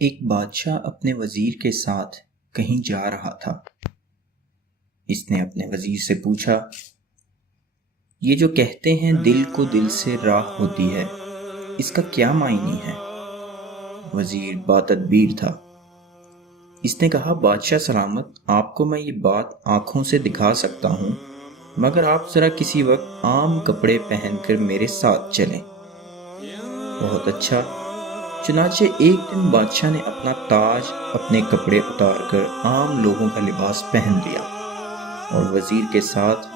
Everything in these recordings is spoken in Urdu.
ایک بادشاہ اپنے وزیر کے ساتھ کہیں جا رہا تھا۔ اس نے اپنے وزیر سے پوچھا، یہ جو کہتے ہیں دل کو دل سے راہ ہوتی ہے، اس کا کیا معنی ہے؟ وزیر باتدبیر تھا۔ اس نے کہا، بادشاہ سلامت، آپ کو میں یہ بات آنکھوں سے دکھا سکتا ہوں، مگر آپ ذرا کسی وقت عام کپڑے پہن کر میرے ساتھ چلیں۔ بہت اچھا۔ چنانچہ ایک دن بادشاہ نے اپنا تاج، اپنے کپڑے اتار کر عام لوگوں کا لباس پہن لیا اور وزیر کے ساتھ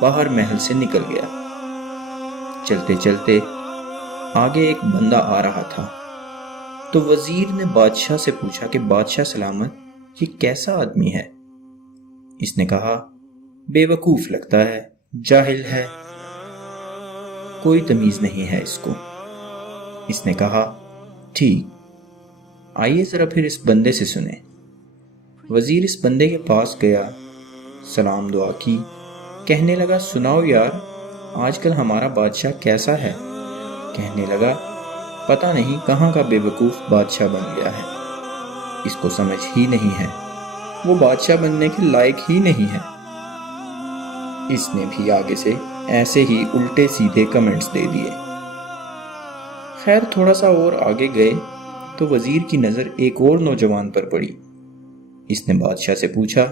باہر محل سے نکل گیا۔ چلتے چلتے آگے ایک بندہ آ رہا تھا، تو وزیر نے بادشاہ سے پوچھا کہ بادشاہ سلامت، یہ کیسا آدمی ہے؟ اس نے کہا، بے وقوف لگتا ہے، جاہل ہے، کوئی تمیز نہیں ہے اس کو۔ اس نے کہا، ٹھیک، آئیے ذرا پھر اس بندے سے سنیں۔ وزیر اس بندے کے پاس گیا، سلام دعا کی، کہنے لگا، سناؤ یار، آج کل ہمارا بادشاہ کیسا ہے؟ کہنے لگا، پتہ نہیں کہاں کا بے وقوف بادشاہ بن گیا ہے، اس کو سمجھ ہی نہیں ہے، وہ بادشاہ بننے کے لائق ہی نہیں ہے۔ اس نے بھی آگے سے ایسے ہی الٹے سیدھے کمنٹس دے دیے۔ خیر تھوڑا سا اور آگے گئے تو وزیر کی نظر ایک اور نوجوان پر پڑی۔ اس نے بادشاہ سے پوچھا،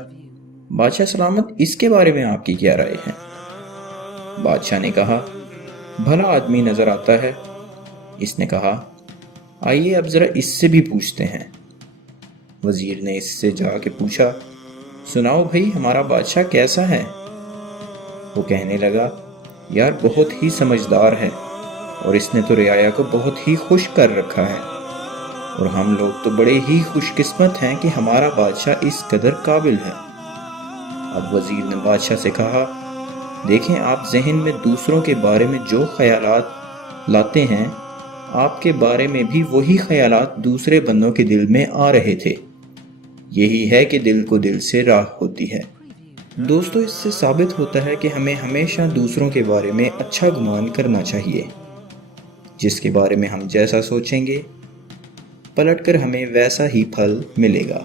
بادشاہ سلامت، اس کے بارے میں آپ کی کیا رائے ہے؟ بادشاہ نے کہا، بھلا آدمی نظر آتا ہے۔ اس نے کہا، آئیے اب ذرا اس سے بھی پوچھتے ہیں۔ وزیر نے اس سے جا کے پوچھا، سناؤ بھائی، ہمارا بادشاہ کیسا ہے؟ وہ کہنے لگا، یار بہت ہی سمجھدار ہے، اور اس نے تو رعایا کو بہت ہی خوش کر رکھا ہے، اور ہم لوگ تو بڑے ہی خوش قسمت ہیں کہ ہمارا بادشاہ اس قدر قابل ہے۔ اب وزیر نے بادشاہ سے کہا، دیکھیں، آپ ذہن میں دوسروں کے بارے میں جو خیالات لاتے ہیں، آپ کے بارے میں بھی وہی خیالات دوسرے بندوں کے دل میں آ رہے تھے۔ یہی ہے کہ دل کو دل سے راہ ہوتی ہے۔ دوستو، اس سے ثابت ہوتا ہے کہ ہمیں ہمیشہ دوسروں کے بارے میں اچھا گمان کرنا چاہیے۔ جس کے بارے میں ہم جیسا سوچیں گے، پلٹ کر ہمیں ویسا ہی پھل ملے گا۔